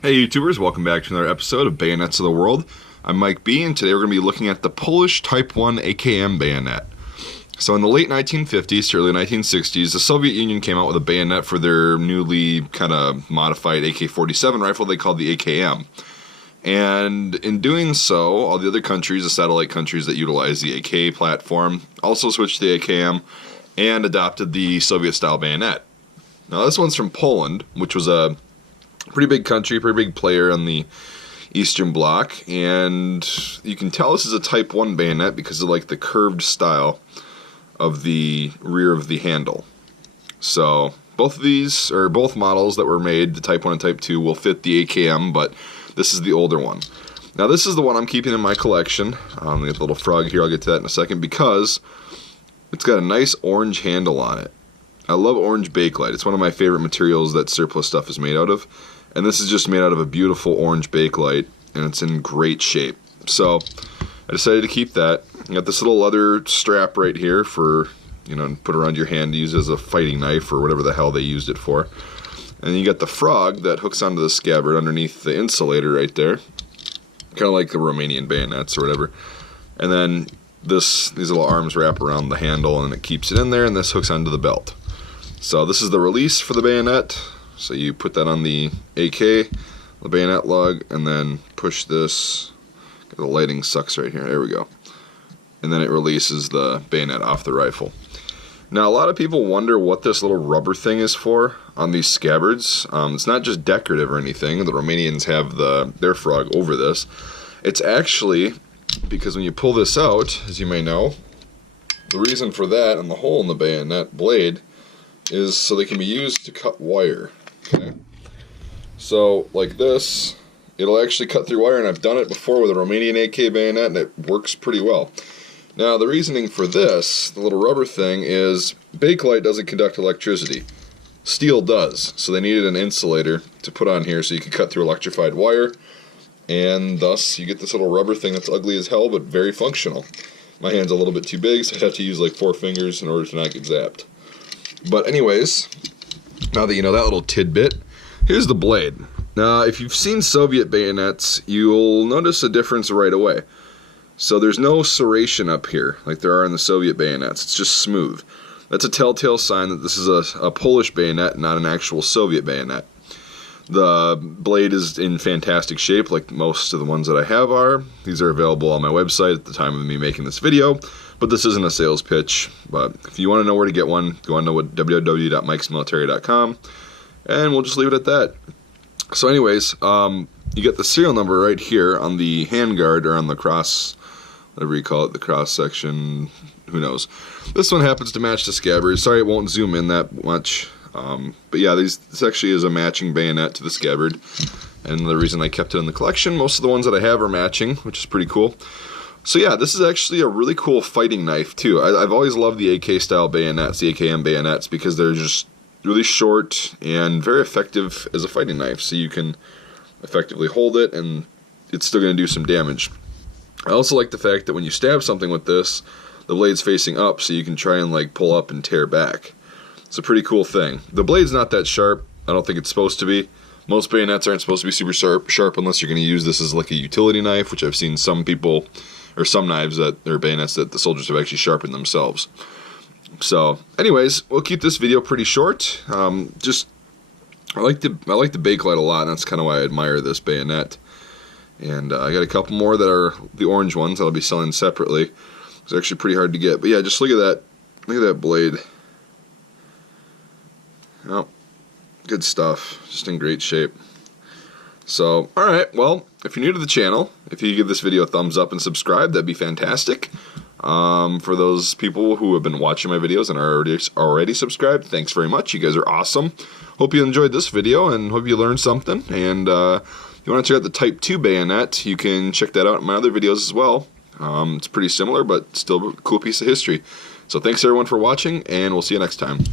Hey YouTubers, welcome back to another episode of Bayonets of the World. I'm Mike B, and today we're going to be looking at the Polish Type 1 AKM bayonet. So in the late 1950s to early 1960s, the Soviet Union came out with a bayonet for their newly kind of modified AK-47 rifle they called the AKM. And in doing so, all the other countries, the satellite countries that utilize the AK platform, also switched to the AKM and adopted the Soviet-style bayonet. Now this one's from Poland, which was a pretty big country, pretty big player on the Eastern Bloc, and you can tell this is a Type 1 bayonet because of like the curved style of the rear of the handle. So both of these, or both models that were made, the Type 1 and Type 2, will fit the AKM, but this is the older one. Now this is the one I'm keeping in my collection. We got the little frog here, I'll get to that in a second, because it's got a nice orange handle on it. I love orange bakelite. It's one of my favorite materials that surplus stuff is made out of. And this is just made out of a beautiful orange bakelite, and it's in great shape. So I decided to keep that. I got this little leather strap right here for, put around your hand to use as a fighting knife or whatever the hell they used it for. And you got the frog that hooks onto the scabbard underneath the insulator right there. Kind of like the Romanian bayonets or whatever. And then these little arms wrap around the handle and it keeps it in there, and this hooks onto the belt. So this is the release for the bayonet. So you put that on the AK, the bayonet lug, and then push this. The lighting sucks right here. There we go. And then it releases the bayonet off the rifle. Now a lot of people wonder what this little rubber thing is for on these scabbards. It's not just decorative or anything. The Romanians have their frog over this. It's actually because when you pull this out, as you may know, the reason for that and the hole in the bayonet blade is so they can be used to cut wire. Okay. So like this, it'll actually cut through wire, and I've done it before with a Romanian AK bayonet, and it works pretty well. Now the reasoning for this, the little rubber thing, is bakelite doesn't conduct electricity. Steel does, so they needed an insulator to put on here so you could cut through electrified wire, and thus you get this little rubber thing that's ugly as hell but very functional. My hand's a little bit too big, so I have to use like 4 fingers in order to not get zapped. But anyways, now that you know that little tidbit, here's the blade. Now, if you've seen Soviet bayonets, you'll notice a difference right away. So there's no serration up here like there are in the Soviet bayonets. It's just smooth. That's a telltale sign that this is a Polish bayonet, not an actual Soviet bayonet. The blade is in fantastic shape, like most of the ones that I have are. These are available on my website at the time of me making this video. But this isn't a sales pitch. But if you want to know where to get one, go on to www.mikesmilitary.com, and we'll just leave it at that. So anyways, you get the serial number right here on the handguard, or on the cross, whatever you call it, the cross section, who knows. This one happens to match the scabbard. Sorry it won't zoom in that much. But yeah, this actually is a matching bayonet to the scabbard. And the reason I kept it in the collection, most of the ones that I have are matching, which is pretty cool. So yeah, this is actually a really cool fighting knife too. I've always loved the AK style bayonets, the AKM bayonets, because they're just really short and very effective as a fighting knife. So you can effectively hold it and it's still going to do some damage. I also like the fact that when you stab something with this, the blade's facing up, so you can try and like pull up and tear back. It's a pretty cool thing. The blade's not that sharp. I don't think it's supposed to be. Most bayonets aren't supposed to be super sharp unless you're going to use this as like a utility knife, which I've seen some people, or some knives that, or bayonets that the soldiers have actually sharpened themselves. So, anyways, we'll keep this video pretty short. I like the bakelite a lot, and that's kind of why I admire this bayonet. And I got a couple more that are the orange ones that I'll be selling separately. It's actually pretty hard to get, but yeah, just look at that. Look at that blade. Oh, good stuff. Just in great shape. So, alright, well, if you're new to the channel, if you give this video a thumbs up and subscribe, that'd be fantastic. For those people who have been watching my videos and are already subscribed, thanks very much. You guys are awesome. Hope you enjoyed this video and hope you learned something. And if you want to check out the Type 2 bayonet, you can check that out in my other videos as well. It's pretty similar, but still a cool piece of history. So thanks everyone for watching, and we'll see you next time.